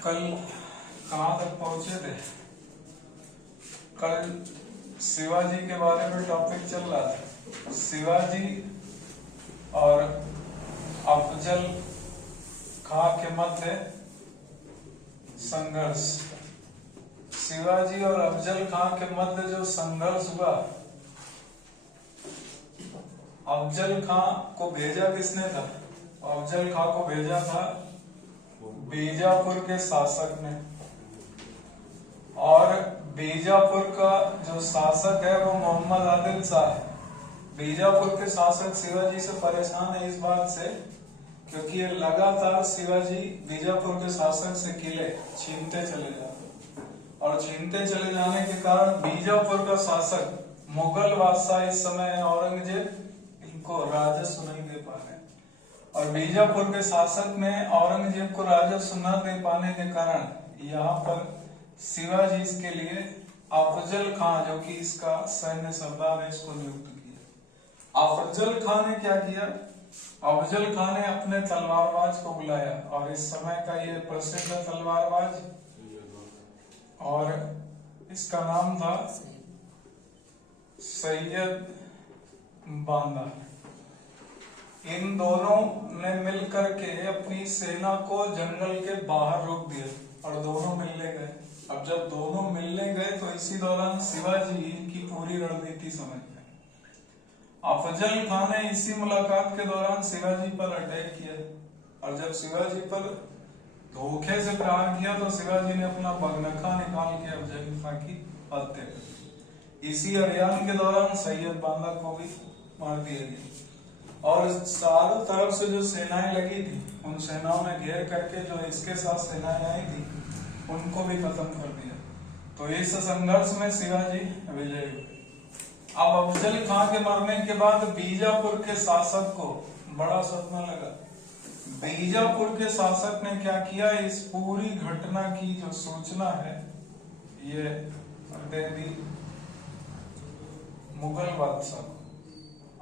कल कहाँ तक पहुंचे थे? कल शिवाजी के बारे में टॉपिक चल रहा था। शिवाजी और अफजल खां के मध्य संघर्ष। शिवाजी और अफजल खां के मध्य जो संघर्ष हुआ, अफजल खां को भेजा किसने था? अफजल खां को भेजा था बीजापुर के शासक ने, और बीजापुर का जो शासक है वो मोहम्मद आदिल शाह है। बीजापुर के शासक शिवाजी से परेशान है इस बात से क्योंकि ये लगातार शिवाजी बीजापुर के शासक से किले छीनते चले जाते, और छीनते चले जाने के कारण बीजापुर का शासक मुगल बादशाह इस समय औरंगजेब इनको राजस्व नहीं दे पा रहे, और बीजापुर के शासक ने औरंगजेब को राजस्व न दे पाने के कारण यहाँ पर शिवाजी इसके लिए अफजल खां, जो कि इसका सैन्य सरदार है, इसको नियुक्त किया। अफजल खां ने क्या किया? अफजल खां ने अपने तलवारबाज को बुलाया, और इस समय का ये प्रसिद्ध तलवारबाज, और इसका नाम था सैयद बांदा। इन दोनों ने मिलकर के अपनी सेना को जंगल के बाहर रोक दिया और दोनों मिलने गए। अब जब दोनों मिलने गए तो इसी दौरान शिवाजी की पूरी रणनीति समझ गए। अफजल खां ने इसी मुलाकात के दौरान शिवाजी पर अटैक किया, और जब शिवाजी पर धोखे से प्रहार किया तो शिवाजी ने अपना बगनखा निकाल के अफजल खां की हत्या कर दी। इसी अभियान के दौरान सैयद बांदा को भी मार दिया गया, और चारों तरफ से जो सेनाएं लगी थी उन सेनाओं ने घेर करके जो इसके साथ सेनाएं आई थी उनको भी खत्म कर दिया। तो इस संघर्ष में शिवाजी विजयी हुए। अब अफजल खां के मरने के बाद बीजापुर के शासक को बड़ा सदमा लगा। बीजापुर के शासक ने क्या किया? इस पूरी घटना की जो सूचना है ये दे दी मुगल बादशाह,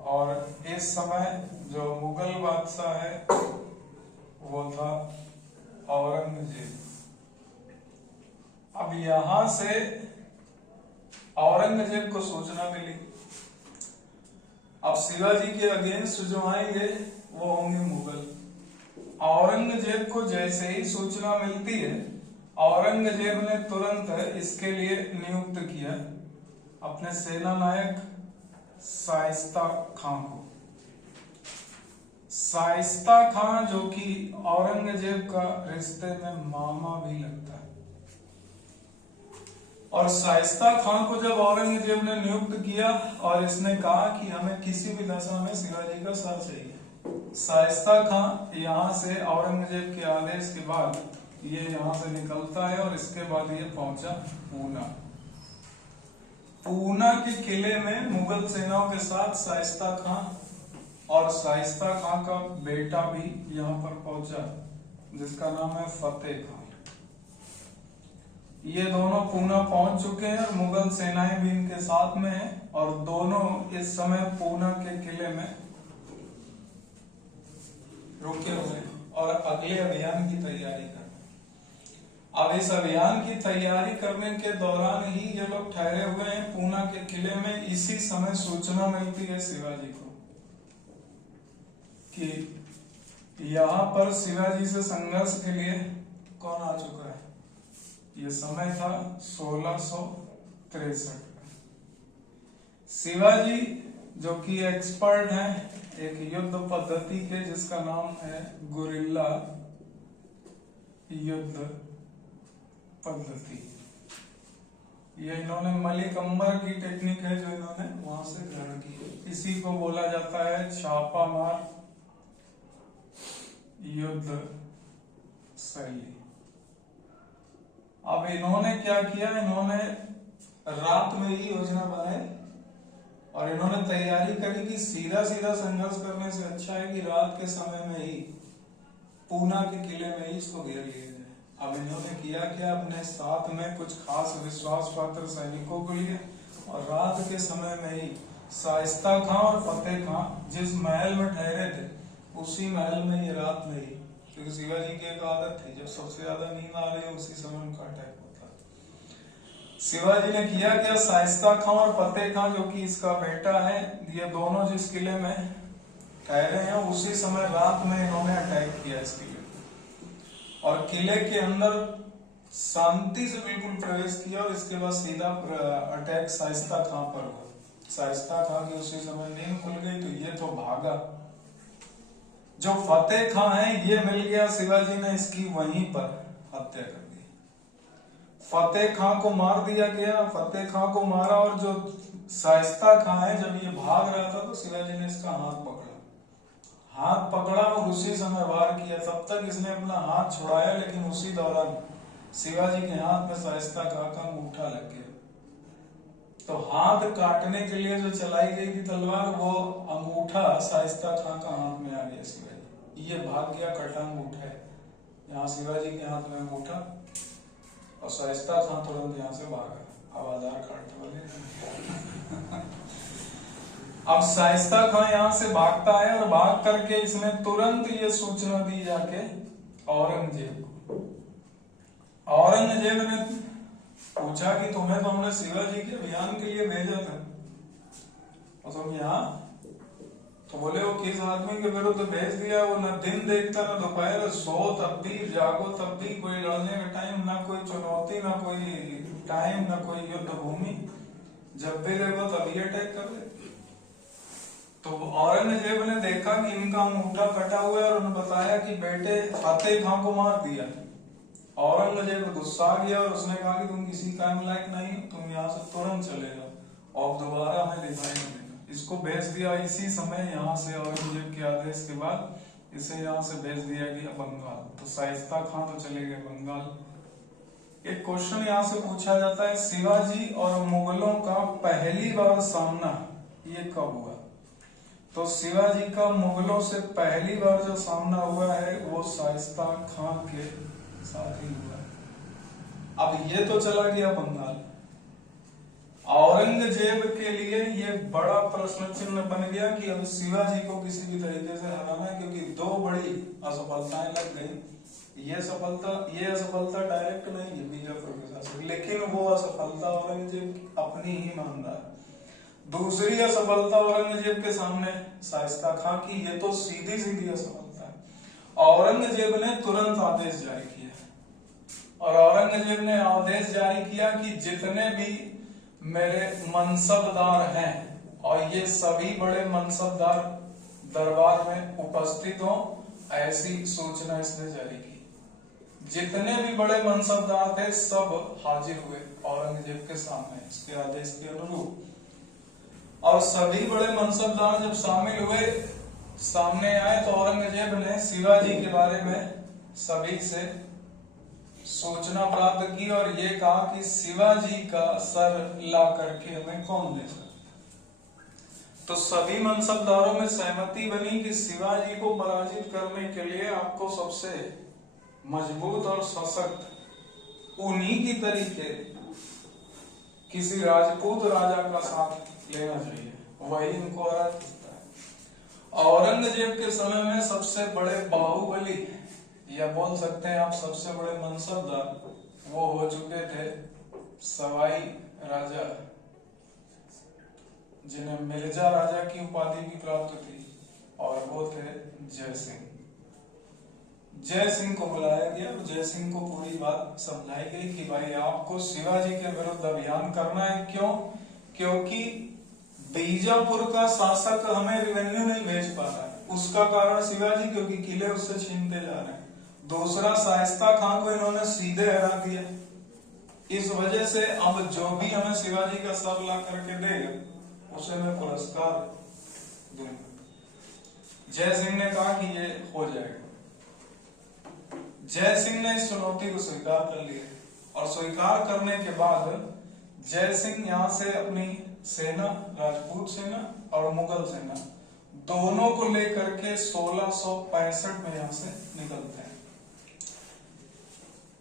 और इस समय जो मुगल बादशाह है वो था औरंगजेब। अब यहां से औरंगजेब को सूचना मिली। अब शिवाजी के अगेंस्ट जो आएंगे वो होंगे मुगल। औरंगजेब को जैसे ही सूचना मिलती है, औरंगजेब ने तुरंत इसके लिए नियुक्त किया अपने सेना नायक शाइस्ता खां को। शाइस्ता खां जो कि औरंगजेब का रिश्ते में मामा भी लगता है, और शाइस्ता खां को जब औरंगजेब ने नियुक्त किया और इसने कहा कि हमें किसी भी दशा में शिवाजी का साथ चाहिए, शाइस्ता खां यहाँ से औरंगजेब के आदेश के बाद ये यहाँ से निकलता है, और इसके बाद ये पहुंचा पूना। पूना के किले में मुगल सेनाओं के साथ शाइस्ता खां और शाइस्ता खां का बेटा भी यहाँ पर पहुंचा जिसका नाम है फतेह खां। ये दोनों पूना पहुंच चुके हैं और मुगल सेनाएं भी इनके साथ में हैं, और दोनों इस समय पूना के किले में रुके हुए और अगले अभियान की तैयारी कर। अब इस अभियान की तैयारी करने के दौरान ही ये लोग ठहरे हुए हैं पूना के किले में। इसी समय सूचना मिलती है शिवाजी को कि यहाँ पर शिवाजी से संघर्ष के लिए कौन आ चुका है। ये समय था 1663 का। शिवाजी जो कि एक्सपर्ट हैं एक युद्ध पद्धति के जिसका नाम है गुरिल्ला युद्ध पद्धति। ये इन्होंने मलिक अंबर की टेक्निक है जो इन्होंने वहां से ग्रहण की है। इसी को बोला जाता है छापामार युद्ध शैली। अब इन्होंने क्या किया? इन्होंने रात में ही योजना बनाई और इन्होंने तैयारी करी कि सीधा सीधा संघर्ष करने से अच्छा है कि रात के समय में ही पूना के किले में ही इसको घेर लिया जाए। अब इन्होंने किया क्या? अपने साथ में कुछ खास विश्वास पात्र सैनिकों को लिए, और रात के समय में ही शाइस्ता खां और फतेह खां जिस महल में ठहरे थे उसी महल में ये रात में ही क्योंकि शिवाजी की एक आदत थी, जब सबसे ज्यादा नींद आ रही है उसी समय उनका अटैक होता है। शिवाजी ने किया क्या, शाइस्ता खां और फतेह खां जो कि इसका बेटा है, ये दोनों जिस किले में ठहरे हैं उसी समय रात में इन्होंने अटैक किया इस किले को, और किले के अंदर शांति से बिल्कुल प्रवेश किया, और इसके बाद सीधा अटैक शाइस्ता खां पर हुआ। शाइस्ता खां की उसी समय नींद खुल गई, तो ये तो भागा। जो फतेह खां है ये मिल गया, शिवाजी ने इसकी वहीं पर हत्या कर दी। फतेह खां को मार दिया गया, फतेह खां को मारा, और जो शाइस्ता खां है जब ये भाग रहा था तो शिवाजी ने इसका हाथ पकड़ा और उसी समय वार किया। तब तक इसने अपना हाथ छुड़ाया, लेकिन उसी दौरान शिवाजी के हाथ में शाइस्ता खां का अंगूठा लग गया। तो हाथ काटने के लिए जो चलाई गई थी तलवार, वो अंगूठा शाइस्ता खां का हाथ में आ गया। शिवाजी ये भाग गया, कटा अंगूठा है यहाँ शिवाजी के हाथ में अंगूठा, और शाइस्ता खां तुरंत यहाँ से भागा। अब आधार कार्ड वाले अब शाइस्ता खां यहाँ से भागता है, और भाग करके इसने तुरंत ये सूचना दी जाके औरंगजेब को। औरंगजेब ने पूछा कि तुम्हें तो हमने शिवाजी के अभियान के लिए भेजा था, और तुम यहाँ, तो बोले वो किस आदमी के विरुद्ध भेज दिया, वो न दिन देखता न दोपहर, सो तब भी जागो तब भी, कोई लड़ने का टाइम ना, कोई चुनौती ना, कोई टाइम ना, कोई युद्ध भूमि, जब भी देखो तभी अटैक कर दे। तो औरंगजेब ने देखा कि इनका अंगूठा कटा हुआ है, और उन्होंने बताया कि बेटे फतेह खां को मार दिया। औरंगजेब गुस्सा आ गया, और उसने कहा कि तुम किसी काम लायक नहीं हो, तुम यहाँ से तुरंत चले जाओ और दोबारा हमें दिखाई नहीं देना। इसको भेज दिया इसी समय यहाँ से, औरंगजेब के आदेश के बाद इसे यहाँ से भेज दिया गया बंगाल। तो शाइस्ता खां तो चले गए बंगाल। एक क्वेश्चन यहाँ से पूछा जाता है, शिवाजी और मुगलों का पहली बार सामना ये कब हुआ? तो शिवाजी का मुगलों से पहली बार जो सामना हुआ है वो शाइस्ता खां के साथ ही हुआ। अब ये तो चला गया बंगाल। औरंगजेब के लिए ये बड़ा प्रश्न चिन्ह बन गया कि अब शिवाजी को किसी भी तरीके से हराना है, क्योंकि दो बड़ी असफलताएं लग गई। ये असफलता डायरेक्ट नहीं है बीजापुर के साथ, लेकिन वो असफलता औरंगजेब की अपनी ही मानदार। दूसरी असफलता औरंगजेब के सामने शाइस्ता खां की, ये तो सीधी सीधी असफलता है। औरंगजेब ने तुरंत आदेश जारी किया, और औरंगजेब ने आदेश जारी किया कि जितने भी मेरे मनसबदार हैं, और ये सभी बड़े मनसबदार दरबार में उपस्थित हों, ऐसी सूचना इसने जारी की। जितने भी बड़े मनसबदार थे सब हाजिर हुए औरंगजेब के सामने इसके आदेश के अनुरूप। और सभी बड़े मनसबदार जब शामिल हुए, सामने आए, तो औरंगजेब ने शिवाजी के बारे में सभी से सूचना प्राप्त की, और ये कहा कि शिवाजी का सर ला करके हमें कौन दे सकता। तो सभी मनसबदारों में सहमति बनी कि शिवाजी को पराजित करने के लिए आपको सबसे मजबूत और सशक्त उन्हीं की तरीके किसी राजपूत राजा का साथ लेना चाहिए, वही इनको हरा सकता है। औरंगजेब के समय में सबसे बड़े बाहुबली, या बोल सकते हैं आप सबसे बड़े मनसबदार, वो हो चुके थे सवाई राजा, जिन्हें मिर्जा राजा की उपाधि भी प्राप्त थी, और वो थे जय सिंह। जय सिंह को बुलाया गया, जय सिंह को पूरी बात समझाई गई कि भाई आपको शिवाजी के विरुद्ध अभियान करना है। क्यों? क्योंकि बीजापुर का शासक हमें रिवेन्यू नहीं भेज पा रहा है, उसका कारण शिवाजी, क्योंकि किले उससे छीनते जा रहे हैं। दूसरा, शाइस्ता खां को इन्होंने सीधे हरा दिया, इस वजह से अब जो भी हमें शिवाजी का सब ला करके देगा उसे मैं पुरस्कार दूंगा। जय सिंह ने कहा कि ये हो जाएगा। जय सिंह ने इस चुनौती को स्वीकार कर लिया, और स्वीकार करने के बाद जय सिंह यहाँ से अपनी सेना, राजपूत सेना और मुगल सेना, दोनों को लेकर के 1665 में यहाँ से निकलते हैं।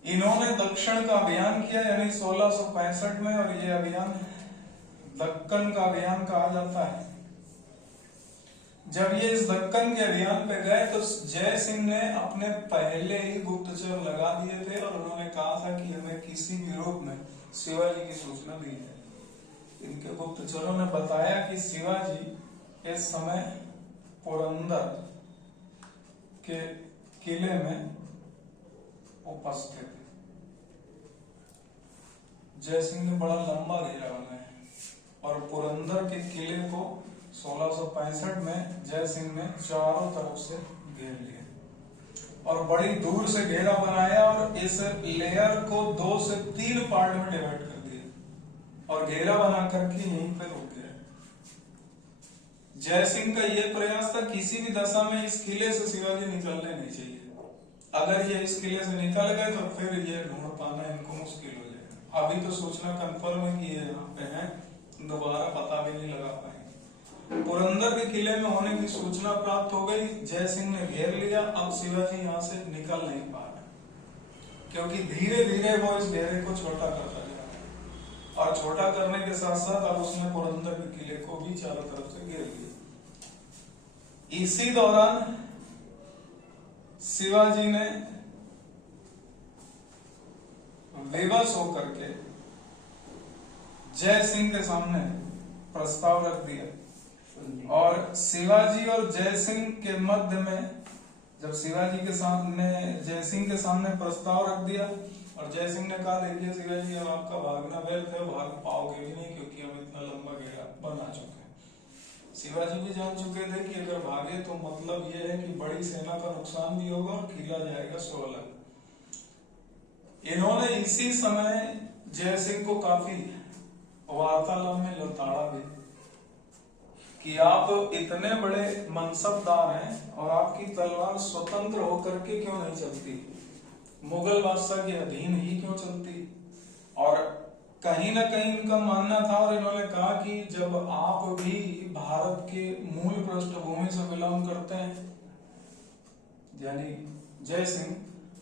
इन्होंने दक्षिण का अभियान किया, यानी 1665 में, और ये अभियान दक्कन का अभियान कहा जाता है। जब ये इस दक्कन के अभियान पे गए तो जय सिंह ने अपने पहले ही गुप्तचर लगा दिए थे और उन्होंने कहा था कि हमें किसी भी रूप में शिवाजी की सूचना दी है। इनके गुप्तचरों ने बताया कि शिवाजी इस समय पुरंदर के किले में उपस्थित। जय सिंह ने बड़ा लंबा घेरा बनाया और पुरंदर के किले को 1665 में जय सिंह ने चारों तरफ से घेर लिया और बड़ी दूर से घेरा बनाया और इस लेयर को 2 से 3 पार्ट में डिवाइड कर दिया और घेरा बना करके यहीं पे रुक गया। जय सिंह का यह प्रयास था किसी भी दशा में इस किले से शिवाजी निकलने नहीं चाहिए। अगर ये इस किले से निकल गए तो फिर ये ढूंढ पाना इनको मुश्किल हो जाएगा। अभी तो सूचना कंफर्म है कि ये यहाँ पे है, दोबारा पता भी नहीं लगा पाएंगे। पुरंदर के किले में होने की सूचना प्राप्त हो गई, जय सिंह ने घेर लिया। अब शिवाजी यहाँ से निकल नहीं पा रहे क्योंकि धीरे धीरे वो इस घेरे को छोटा करता जा रहा है और छोटा करने के साथ साथ अब उसने पुरंदर के किले को भी चारों तरफ से घेर लिया। इसी दौरान शिवाजी ने विवश होकर के जय सिंह के सामने प्रस्ताव रख दिया और शिवाजी और जय सिंह के मध्य में जब शिवाजी के सामने जय सिंह के सामने प्रस्ताव रख दिया और जय सिंह ने कहा देखिए शिवाजी अब आपका भागना व्यर्थ है, भाग पाओगे भी नहीं क्योंकि हम इतना लंबा घेरा बना चुके हैं। शिवाजी भी जान चुके थे कि अगर भागे तो मतलब यह है कि बड़ी सेना का नुकसान भी होगा और किला जाएगा सोलह। इन्होंने इसी समय जय सिंह को काफी वार्तालाप में लताड़ा भी कि आप इतने बड़े मनसबदार हैं और आपकी तलवार स्वतंत्र होकर के क्यों नहीं चलती, मुगल बादशाह के अधीन ही क्यों चलती। और कहीं ना कहीं इनका मानना था और इन्होंने कहा कि जब आप भी भारत के मूल पृष्ठभूमि से बिलोंग करते हैं यानी जय सिंह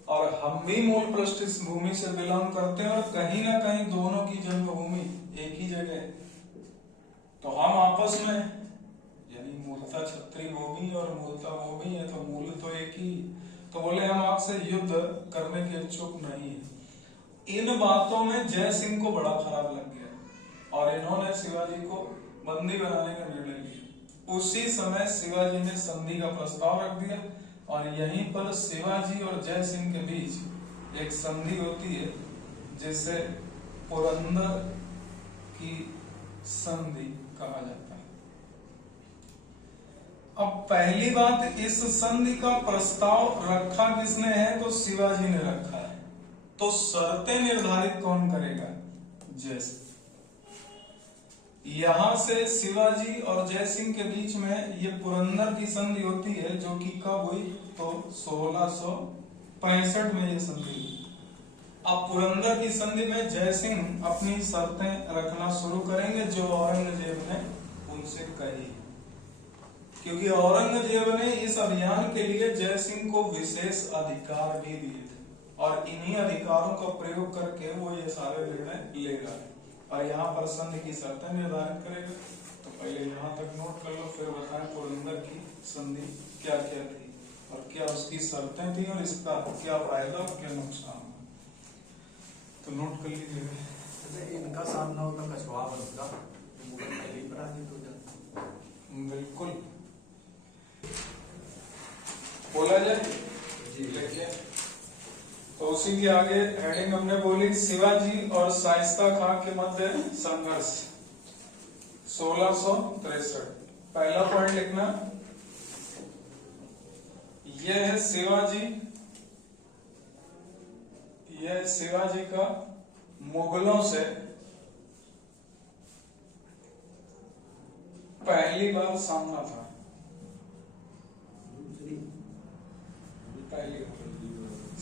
और हम भी मूल पृष्ठभूमि से बिलोंग करते हैं और कहीं ना कहीं दोनों की जन्मभूमि एक ही जगह है, तो हम आपस में यानी मूलतः क्षत्रिय वो भी और मूलतः वो भी है तो मूल तो एक ही। तो बोले हम आपसे युद्ध करने के इच्छुक नहीं है। इन बातों में जय सिंह को बड़ा खराब लग गया और इन्होंने शिवाजी को बंदी बनाने का निर्णय लिया। उसी समय शिवाजी ने संधि का प्रस्ताव रख दिया और यहीं पर शिवाजी और जय सिंह के बीच एक संधि होती है जिसे पुरंदर की संधि कहा जाता है। अब पहली बात, इस संधि का प्रस्ताव रखा किसने है तो शिवाजी ने रखा है, तो शर्तें निर्धारित कौन करेगा, जय सिंह। यहां से शिवाजी और जय सिंह के बीच में ये पुरंदर की संधि होती है जो कि कब हुई तो 1665 में ये संधि हुई। अब पुरंदर की संधि में जय सिंह अपनी शर्तें रखना शुरू करेंगे जो औरंगजेब ने उनसे कही, क्योंकि औरंगजेब ने इस अभियान के लिए जय सिंह को विशेष अधिकार भी दिए थे और इन्हीं अधिकारों का प्रयोग करके वो ये सारे निर्णय लेगा और यहाँ पर संधि की शर्तें निर्धारित करेगा। तो पहले यहाँ तक नोट कर लो, फिर बताएं पुरंदर की संधि क्या क्या थी और क्या उसकी शर्तें थी और इसका क्या फायदा और क्या नुकसान। तो नोट कर लीजिए। इनका सामना होता कछवाहा बनता मुगल पहले ही पराजित हो जाता। बिल्कुल बोला जाए जी। देखिए तो उसी के आगे हेडिंग हमने बोली शिवाजी और शाइस्ता खां के मध्य संघर्ष 1663। पहला पॉइंट लिखना, यह है शिवाजी का मुगलों से पहली बार सामना था।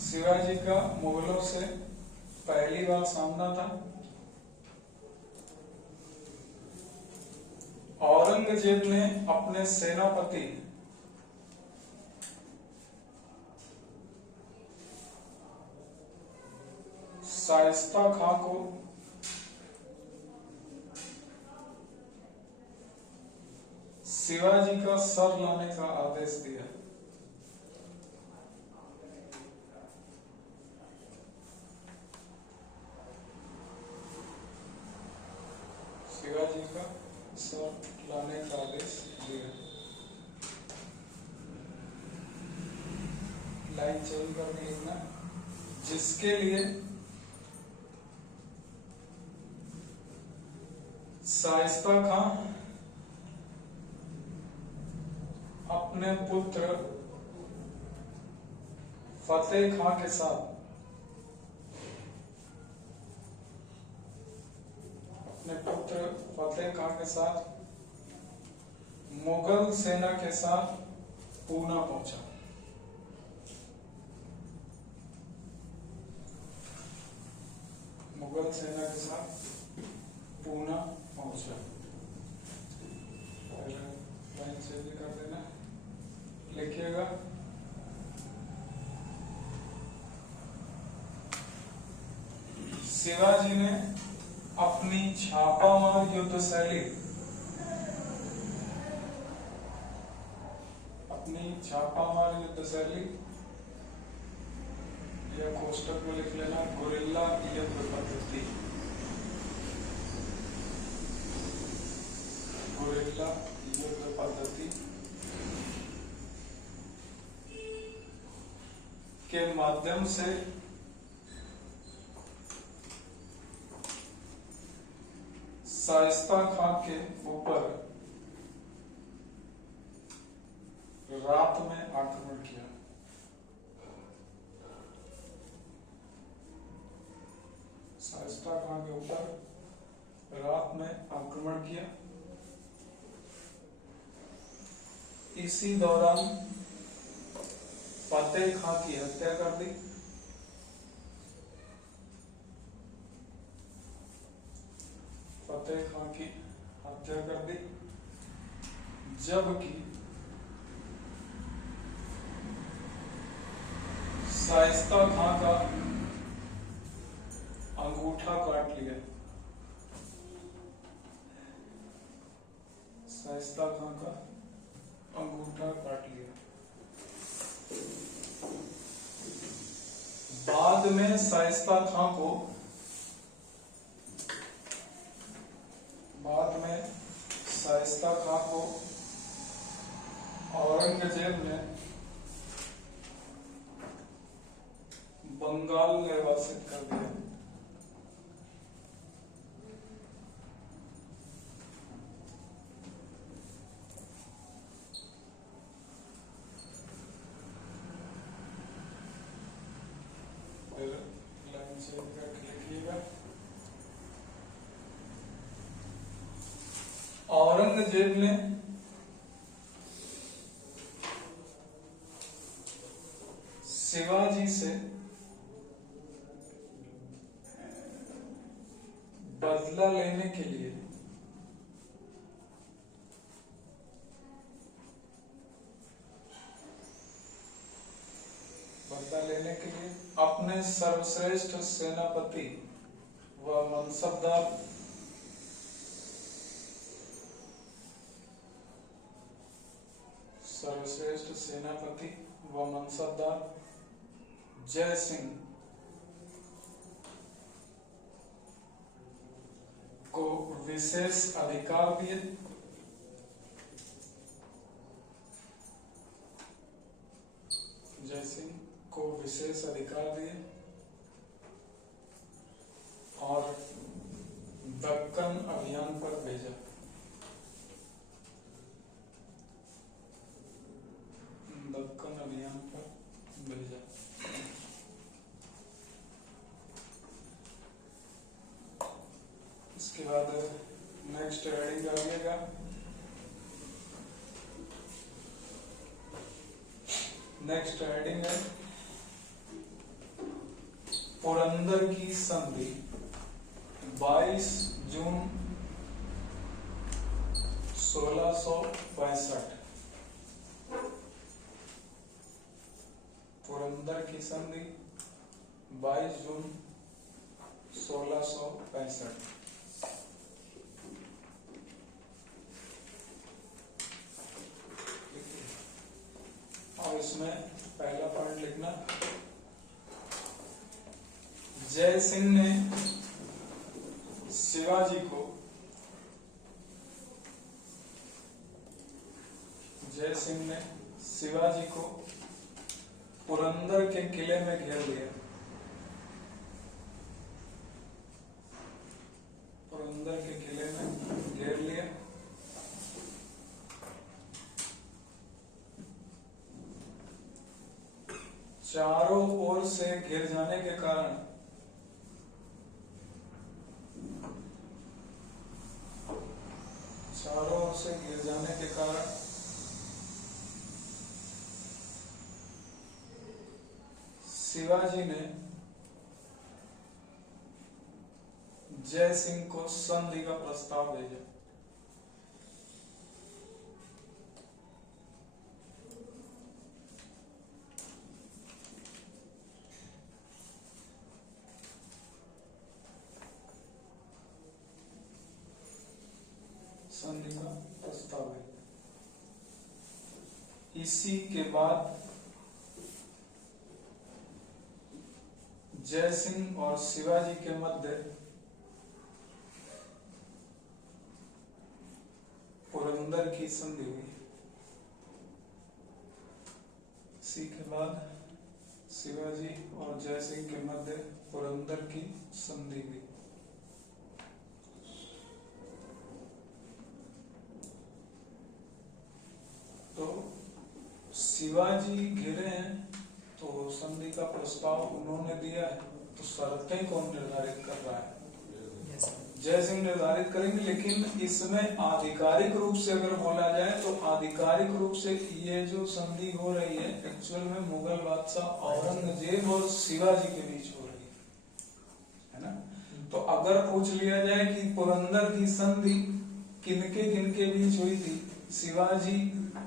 शिवाजी का मुगलों से पहली बार सामना था। औरंगजेब ने अपने सेनापति शाइस्ता खां को शिवाजी का सर लाने का आदेश दिया। शिवाजी का सर लाने का आदेश दिया। लाइन चेंज करनी है ना, जिसके लिए शाइस्ता खां अपने पुत्र फतेह खां के साथ मुगल सेना के साथ पूना पहुंचा। मुगल सेना के साथ पूना पहुंचा। लाइन चेंज कर देना, लिखिएगा शिवाजी ने अपनी छापामार युद्ध शैली या कोष्टक में लिख लेना गुरिल्ला युद्ध पद्धति, गुरिल्ला युद्ध पद्धति के माध्यम से शाइस्ता खां के ऊपर रात में आक्रमण किया। शाइस्ता खां के ऊपर रात में आक्रमण किया। इसी दौरान फतेह खां की हत्या कर दी। फतेह खां की हत्या कर दी, जबकि शाइस्ता खां का अंगूठा काट लिया। शाइस्ता खां का अंगूठा काट लिया। बाद में शाइस्ता खां को औरंगजेब ने बंगाल निर्वासित कर दिया। लाइन चेंज करके लिखिएगा, औरंगजेब ने शिवाजी से बदला लेने के लिए अपने सर्वश्रेष्ठ सेनापति व मनसबदार जय सिंह को विशेष अधिकार दिए। जय सिंह को विशेष अधिकार दिए और दक्कन अभियान पर भेजा। दक्कन अभियान पर भेजा। इसके बाद नेक्स्ट हेडिंग आइएगा, नेक्स्ट हेडिंग है पुरंदर की संधि 22 जून 1662। पुरंदर की संधि 22 जून 1665। इसमें पहला पॉइंट लिखना, जय सिंह ने शिवाजी को पुरंदर के किले में घेर लिया। पुरंदर के किले में घेर लिया। चारों ओर से घिर जाने के कारण शिवाजी ने जय सिंह को संधि का प्रस्ताव भेजा। संधि का प्रस्ताव है। इसी के बाद जय सिंह और शिवाजी के मध्य पुरंदर की संधि हुई। इसी के बाद शिवाजी और जय सिंह के मध्य पुरंदर की संधि हुई। तो शिवाजी घिरे हैं तो संधि का प्रस्ताव उन्होंने दिया है, तो शर्तें कौन निर्धारित कर रहा है? जय सिंह निर्धारित करेंगे। लेकिन इसमें आधिकारिक रूप से अगर बोला जाए तो आधिकारिक रूप से ये जो संधि हो रही है एक्चुअल में मुगल बादशाह औरंगजेब और शिवाजी के बीच हो रही है ना। तो अगर पूछ लिया जाए कि पुरंदर की संधि किनके बीच हुई थी, शिवाजी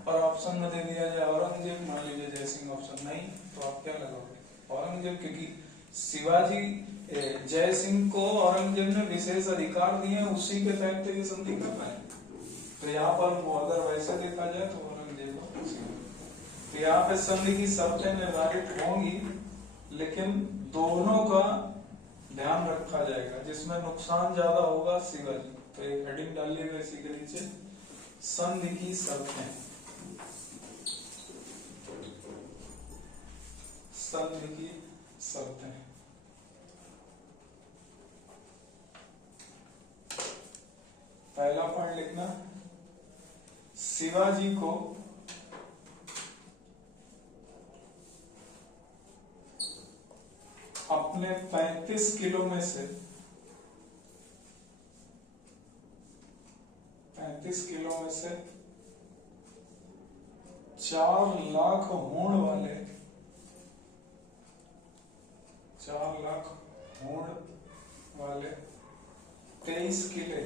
और ऑप्शन में दे दिया जाए औरंगजेब, मान लीजिए जय सिंह ऑप्शन नहीं, तो आप क्या लगाओगे? औरंगजेब, क्योंकि शिवाजी जय सिंह को औरंगजेब ने विशेष अधिकार दिए, उसी के तहत तो ये संधि कर रहे हैं। तो यहाँ पर वो अगर वैसे देखा जाए तो औरंगजेब तो यहाँ पे संधि की शर्तें निर्धारित होंगी, लेकिन दोनों का ध्यान रखा जाएगा। जिसमें नुकसान ज्यादा होगा शिवाजी। तो एक हेडिंग डालिएगा इसी के नीचे, संधि की शर्तें। संधि की शर्तें। पहला पॉइंट लिखना, शिवाजी को अपने 35 किलो में से 4 लाख होड़ वाले 23 किले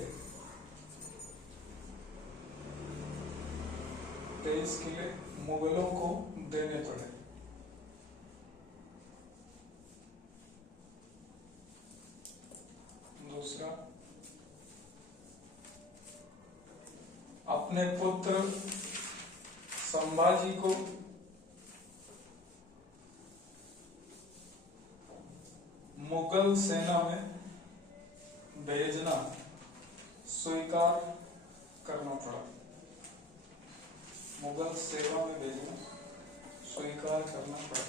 मुगलों को देने पड़े। दूसरा, अपने पुत्र संभाजी को मुगल सेना में भेजना स्वीकार करना पड़ा। मुगल सेवा में भेजना स्वीकार करना पड़ा।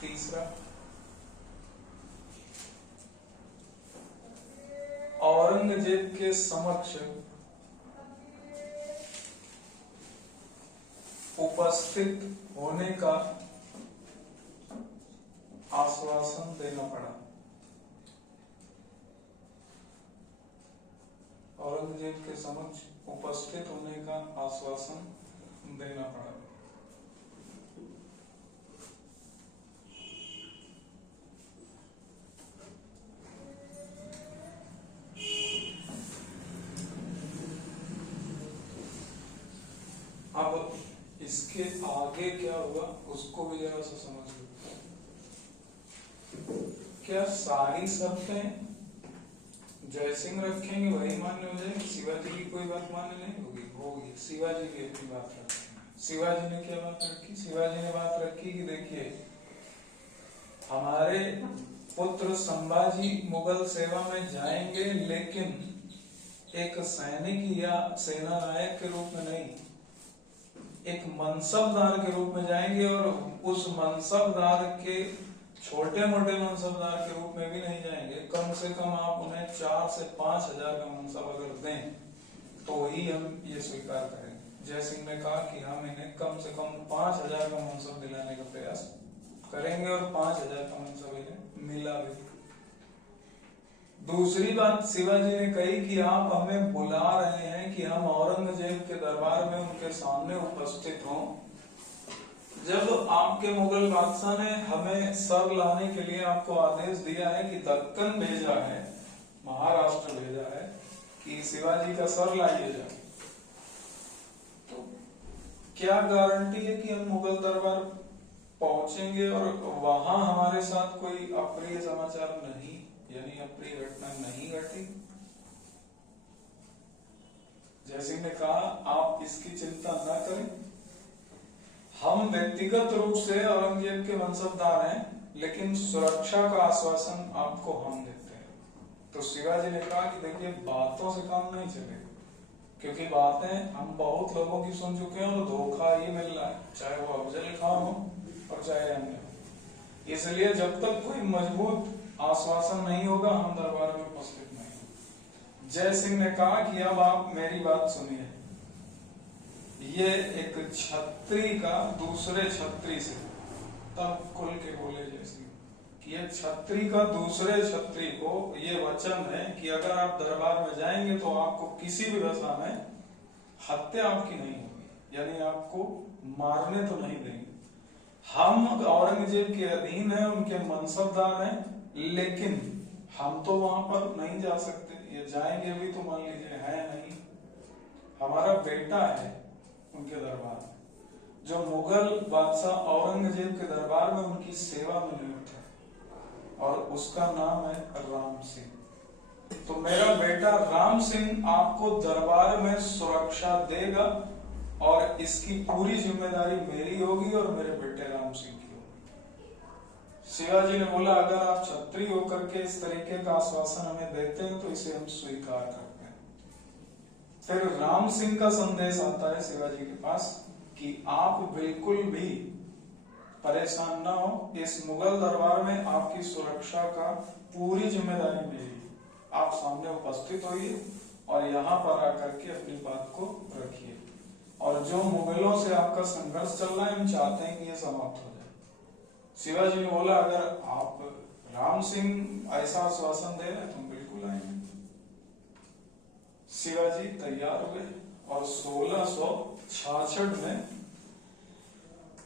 तीसरा, औरंगजेब के समक्ष उपस्थित होने का आश्वासन देना पड़ा। औरंगजेब के समक्ष उपस्थित होने का आश्वासन देना पड़ा। अब इसके आगे क्या हुआ उसको भी जरा सा समझ लो। क्या सारी शर्तें जय सिंह रखेंगे वही मान्य हो जाएगी, शिवाजी की कोई बात मान्य नहीं होगी? होगी। शिवाजी भी अपनी बात रखेंगे। शिवाजी ने क्या बात रखी? शिवाजी ने बात रखी कि देखिए हमारे पुत्र संभाजी मुगल सेवा में जाएंगे, लेकिन एक सैनिक या सेना नायक के रूप में नहीं, एक मनसबदार के रूप में जाएंगे। और उस मनसबदार के छोटे मोटे मनसबदार के रूप में भी नहीं जाएंगे, कम से कम आप उन्हें 4 से 5 हजार का मनसब अगर दें तो ही हम ये स्वीकार करेंगे। जय सिंह ने कहा कि हम इन्हें कम से कम 5 हजार का मनसब दिलाने का प्रयास करेंगे, और 5 हजार का मनसब इन्हें मिला भी। दूसरी बात शिवाजी ने कही कि आप हमें बुला रहे हैं कि हम औरंगजेब के दरबार में उनके सामने उपस्थित हों। जब आपके मुगल बादशाह ने हमें सर लाने के लिए आपको आदेश दिया है कि दक्कन भेजा है, महाराष्ट्र भेजा है कि शिवाजी का सर लाइए जाए, तो क्या गारंटी है कि हम मुगल दरबार पहुंचेंगे और वहां हमारे साथ कोई अप्रिय समाचार नहीं, यानी अप्रिय घटना नहीं घटी? जयसिंह ने कहा आप इसकी चिंता न करें, हम व्यक्तिगत रूप से औरंगजेब के मनसबदार हैं, लेकिन सुरक्षा का आश्वासन आपको हम देते हैं। तो शिवाजी ने कहा कि देखिए बातों से काम नहीं चलेगा, क्योंकि बातें हम बहुत लोगों की सुन चुके हैं और धोखा ही मिल रहा है, चाहे वो अफजल खान हो और चाहे अन्य हो। इसलिए जब तक कोई मजबूत आश्वासन नहीं होगा हम दरबार में उपस्थित नहीं। जय सिंह ने कहा कि अब आप मेरी बात सुनिए, ये एक छत्री का दूसरे छत्री से, तब खुल के बोले जय सिंह कि ये छत्री का दूसरे छत्री को ये वचन है कि अगर आप दरबार में जाएंगे तो आपको किसी भी दशा में हत्या आपकी नहीं होगी, यानी आपको मारने तो नहीं देंगे। हम औरंगजेब के अधीन हैं, उनके मनसबदार हैं, लेकिन हम तो वहां पर नहीं जा सकते, ये जाएंगे भी तो मान लीजिए है नहीं, हमारा बेटा है उनके दरबार में, जो मुगल बादशाह औरंगजेब के दरबार में उनकी सेवा में नियुक्त है, और उसका नाम है राम सिंह। तो मेरा बेटा राम सिंह आपको दरबार में सुरक्षा देगा, और इसकी पूरी जिम्मेदारी मेरी होगी और मेरे बेटे राम सिंह की होगी। शिवाजी ने बोला अगर आप छत्री होकर के इस तरीके का आश्वासन हमें देते हैं तो इसे हम स्वीकार करते हैं। फिर राम सिंह का संदेश आता है शिवाजी के पास कि आप बिल्कुल भी परेशान ना हो, इस मुगल दरबार में आपकी सुरक्षा का पूरी जिम्मेदारी मेरी, आप सामने उपस्थित होइए और यहाँ पर आकर के अपनी बात को रखिए, और जो मुगलों से आपका संघर्ष चल रहा है हम चाहते हैं कि ये समाप्त हो जाए। शिवाजी ने बोला अगर आप राम सिंह ऐसा आश्वासन दे रहे तो हम बिल्कुल आएंगे। शिवाजी तैयार हुए और 1666 में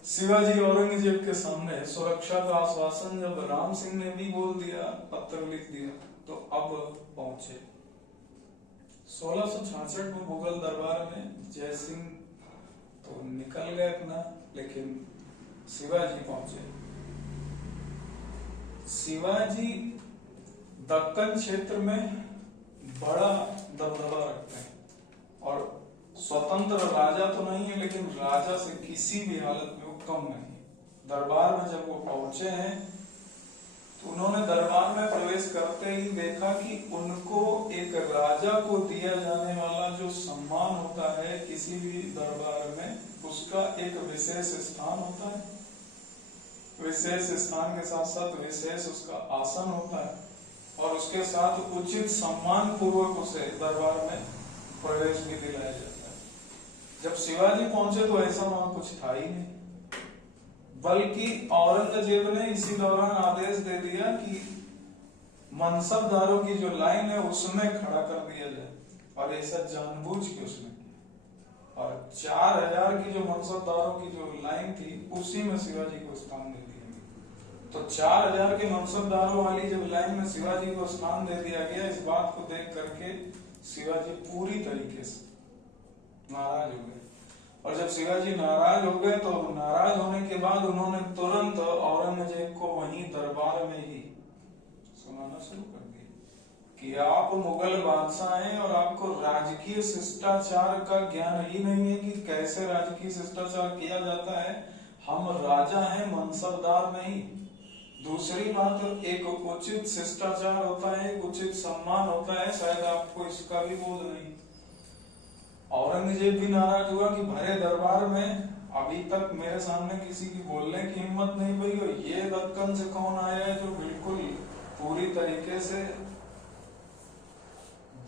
शिवाजी औरंगजेब के सामने सुरक्षा का आश्वासन जब राम सिंह ने भी बोल दिया, पत्र लिख दिया, तो अब पहुंचे। 1666 में मुगल दरबार में जय सिंह तो निकल गए अपना, लेकिन शिवाजी पहुंचे। शिवाजी दक्कन क्षेत्र में बड़ा दबदबा रखते हैं, और स्वतंत्र राजा तो नहीं है, लेकिन राजा से किसी भी हालत में वो कम नहीं। दरबार में जब वो पहुंचे हैं तो उन्होंने दरबार में प्रवेश करते ही देखा कि उनको एक राजा को दिया जाने वाला जो सम्मान होता है किसी भी दरबार में, उसका एक विशेष स्थान होता है, विशेष स्थान के साथ साथ विशेष उसका आसन होता है, और उसके साथ उचित सम्मान पूर्वक उसे दरबार में प्रवेश भी दिलाया जाता है। जब शिवाजी पहुंचे तो ऐसा वहां कुछ था ही नहीं, बल्कि औरंगजेब ने इसी दौरान आदेश दे दिया कि मनसबदारों की जो लाइन है उसमें खड़ा कर दिया जाए, और ऐसा जानबूझ के उसने किया, और 4000 की जो मनसबदारों की जो लाइन थी उसी में शिवाजी को स्थान दे दिया गया। तो 4000 के मनसबदारों वाली जब लाइन में शिवाजी को स्थान दे दिया गया, इस बात को देख करके शिवाजी पूरी तरीके से नाराज हो गए, और जब शिवाजी नाराज हो गए तो नाराज होने के बाद उन्होंने तुरंत औरंगजेब को वहीं दरबार में ही सुनाना शुरू कर दिया कि आप मुगल बादशाह हैं और आपको राजकीय शिष्टाचार का ज्ञान ही नहीं है कि कैसे राजकीय शिष्टाचार किया जाता है। हम राजा हैं, मनसबदार नहीं। दूसरी बात, एक उचित शिष्टाचार होता है, एक उचित सम्मान होता है, शायद आपको इसका भी बोध नहीं। औरंगजेब भी नाराज हुआ कि भरे दरबार में अभी तक मेरे सामने किसी की बोलने की हिम्मत नहीं हुई और ये दक्कन से कौन आया है जो बिल्कुल पूरी तरीके से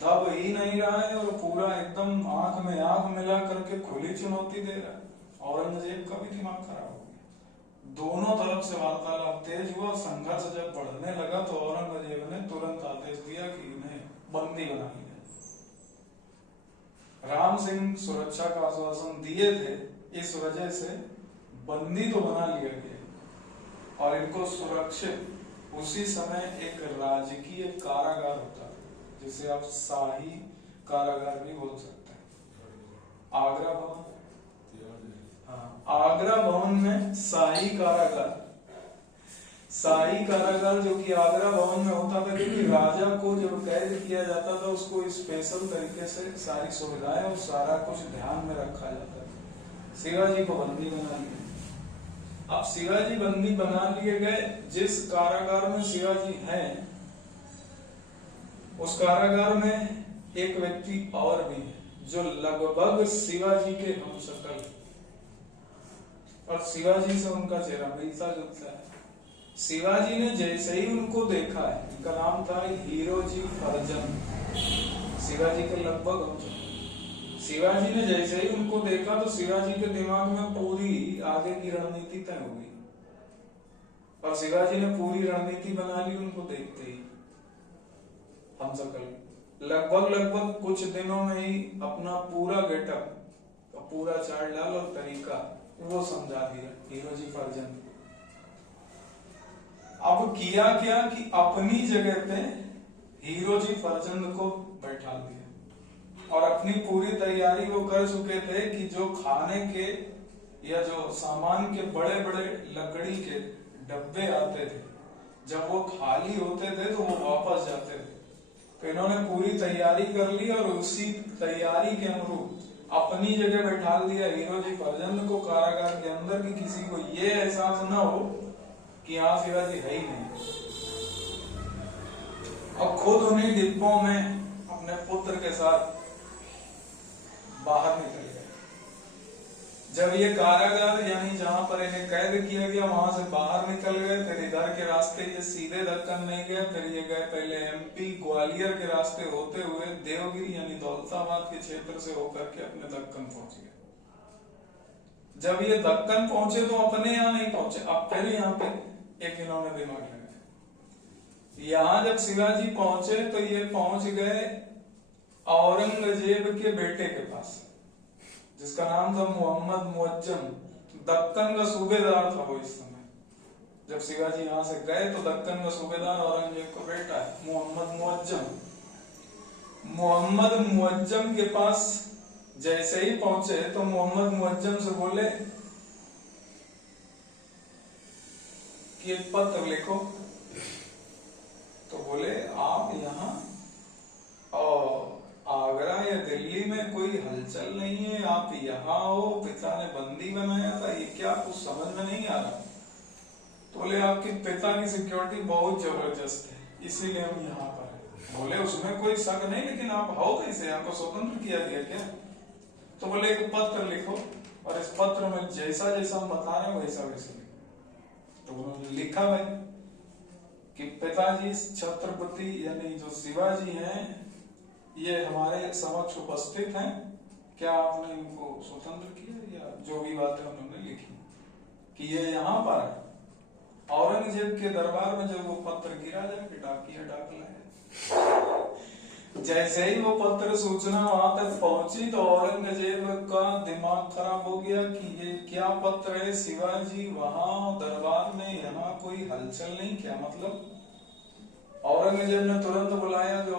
दब ही नहीं रहा है और पूरा एकदम आंख में आंख मिला करके खुली चुनौती दे रहा है। औरंगजेब का भी दिमाग खराब हो गया। दोनों तरफ से वार्तालाप तेज हुआ। संघर्ष जब बढ़ने लगा तो औरंगजेब ने तुरंत आदेश दिया कि इन्हें बंदी बना लिया। राम सिंह सुरक्षा का आश्वासन दिए थे, इस वजह से बंदी तो बना लिया गया और इनको सुरक्षित। उसी समय एक राजकीय कारागार होता है जिसे आप शाही कारागार भी बोल सकते हैं। आगरा भवन, हाँ, आगरा भवन में शाही कारागार जो कि आगरा भवन में होता था, क्योंकि राजा को जब कैद किया जाता था उसको स्पेशल तरीके से सारी सुविधाएं और सारा कुछ ध्यान में रखा जाता था। शिवाजी को बंदी बना लिया। अब शिवाजी बंदी बना लिए गए। जिस कारागार में शिवाजी हैं उस कारागार में एक व्यक्ति और भी है जो लगभग शिवाजी के हमशक्ल और शिवाजी से उनका चेहरा मिलता जुलता है। शिवाजी ने जैसे ही उनको देखा है, इनका नाम था हीरोजी फर्जंद, शिवाजी के लगभग हमशक्ल। शिवाजी ने जैसे ही उनको देखा तो शिवाजी के दिमाग में पूरी आगे की रणनीति तय हो गई और शिवाजी ने पूरी रणनीति बना ली उनको देखते ही। हमशक्ल लगभग कुछ दिनों में ही अपना पूरा गेटअप, पूरा चाल डाल और तरीका वो समझा दिया हीरोजी फर्जंद। अब किया क्या कि अपनी जगह पे हीरोजी फर्जंद को बैठा दिया और अपनी पूरी तैयारी वो कर चुके थे कि जो खाने के या जो सामान के बड़े बड़े लकड़ी के डब्बे आते थे, जब वो खाली होते थे तो वो वापस जाते थे। तो इन्होंने पूरी तैयारी कर ली और उसी तैयारी के अनुरूप अपनी जगह बैठा दिया हीरोजी फर्जंद को कारागार के अंदर, कि किसी को ये एहसास न हो कि यहाँ शिवाजी है ही नहीं। अब खुद उन्हीं डिब्बों में अपने पुत्र के साथ बाहर निकल गए। जब ये कारागार यानी जहां पर इन्हें कैद किया गया वहां से बाहर निकल गए, फिर इधर के रास्ते ये सीधे दक्कन नहीं गए, फिर ये गए पहले एमपी ग्वालियर के रास्ते होते हुए देवगिरी यानी दौलताबाद के क्षेत्र से होकर के अपने दक्कन पहुंच गए। जब ये दक्कन पहुंचे तो अपने यहाँ नहीं पहुंचे, अब पहले यहाँ पे एक इन्होंने दिमाग लगाया। यहाँ जब शिवाजी पहुंचे तो ये पहुंच गए औरंगजेब के बेटे के पास, जिसका नाम था मोहम्मद मुअज्जम। दक्कन का सूबेदार था वो इस समय। जब शिवाजी यहाँ से गए तो दक्कन का सूबेदार औरंगजेब का बेटा है मोहम्मद मुअज्जम। मोहम्मद मुअज्जम के पास जैसे ही पहुंचे तो मोहम्मद मुअज्जम से बोले कि एक पत्र लिखो। तो बोले आप यहाँ और आगरा या दिल्ली में कोई हलचल नहीं है, आप यहाँ हो, पिता ने बंदी बनाया था, ये क्या कुछ समझ में नहीं आ रहा। तो बोले आपके पिता की सिक्योरिटी बहुत जबरदस्त है इसीलिए हम यहाँ पर हैं। बोले उसमें कोई शक नहीं, लेकिन आप हो कैसे, आपको स्वतंत्र किया गया क्या? तो बोले एक पत्र लिखो और इस पत्र में जैसा जैसा हम बता रहे हैं वैसा वैसा लिखो। तो उन्होंने लिखा भाई कि पिताजी छत्रपति यानी जो शिवाजी हैं ये हमारे समक्ष उपस्थित हैं, क्या आपने इनको स्वतंत्र किया? या जो भी बातें उन्होंने लिखी कि ये यहाँ पर है। औरंगजेब के दरबार में जब वो पत्र गिरा जाके डाकिया डाक लाया, जैसे ही वो पत्र सूचना वहां तक पहुंची तो औरंगजेब का दिमाग खराब हो गया कि ये क्या पत्र है, शिवाजी वहां दरबार में, यहाँ कोई हलचल नहीं, क्या मतलब? औरंगजेब ने तुरंत बुलाया जो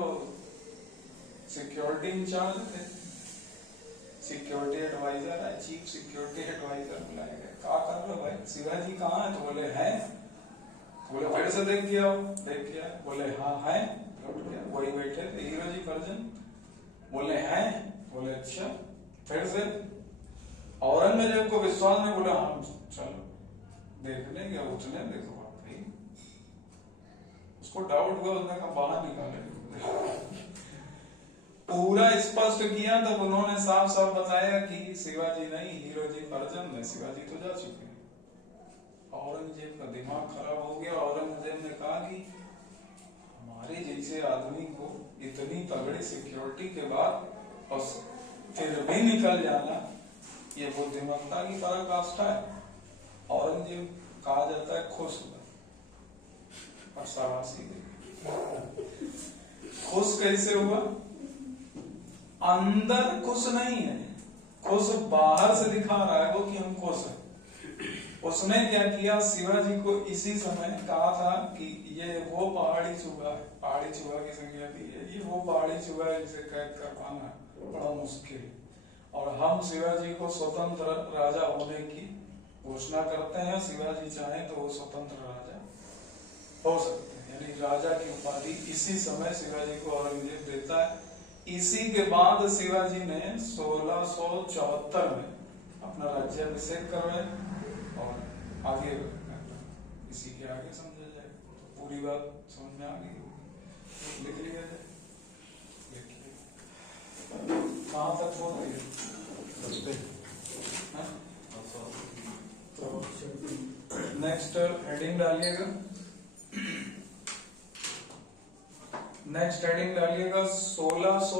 सिक्योरिटी इंचार्ज थे, सिक्योरिटी एडवाइजर है, चीफ सिक्योरिटी एडवाइजर बुलाया गया। क्या कर रहे हो भाई, शिवाजी कहाँ है? तो बोले है। बोले फिर से देख के आओ। देख के आए। बोले हाँ है। उठ गया, वही बैठे थे हीरो जी कर्जन। बोले हैं? बोले अच्छा। फिर से औरंगजेब को विश्वास नहीं, बोला हाँ चलो देखने गया, उठने देखो भाई, उसको डाउट हुआ, उसने कहा बाहर निकाले। पूरा स्पष्ट किया तब उन्होंने साफ साफ बताया कि शिवाजी नहीं, हीरो जी कर्जन है, शिवाजी तो जा चुके हैं। औरंगजेब का दिमाग खराब हो गया। औरंगजेब ने कहा कि हमारे जैसे आदमी को इतनी तगड़ी सिक्योरिटी के बाद और फिर भी निकल जाना, ये बुद्धिमत्ता की पराकाष्ठा है। औरंगजेब कहा जाता है खुश हुआ और शाबाशी दी। खुश कैसे हुआ? अंदर खुश नहीं है, खुश बाहर से दिखा रहा है वो कि हम खुश हैं। उसने क्या किया, शिवाजी को इसी समय कहा था कि ये वो पहाड़ी चूहा है, पहाड़ी चूहा की संज्ञा दी है, ये वो पहाड़ी चूहा है जिसे कैद कर पाना बड़ा मुश्किल है, और हम शिवाजी को स्वतंत्र राजा होने की घोषणा करते हैं। शिवाजी चाहे तो वो स्वतंत्र राजा हो सकते हैं, यानी राजा की उपाधि इसी समय शिवाजी को औरंगजेब देता है। इसी के बाद शिवाजी ने 1674 में अपना राज्याभिषेक करवाया और आगे इसी के आगे समझा जाए, पूरी बात समझ में आ गई, लिख लिया जाए। कहाँ तक हो गई? तो नेक्स्ट हेडिंग डालिएगा, नेक्स्ट हेडिंग डालिएगा 1600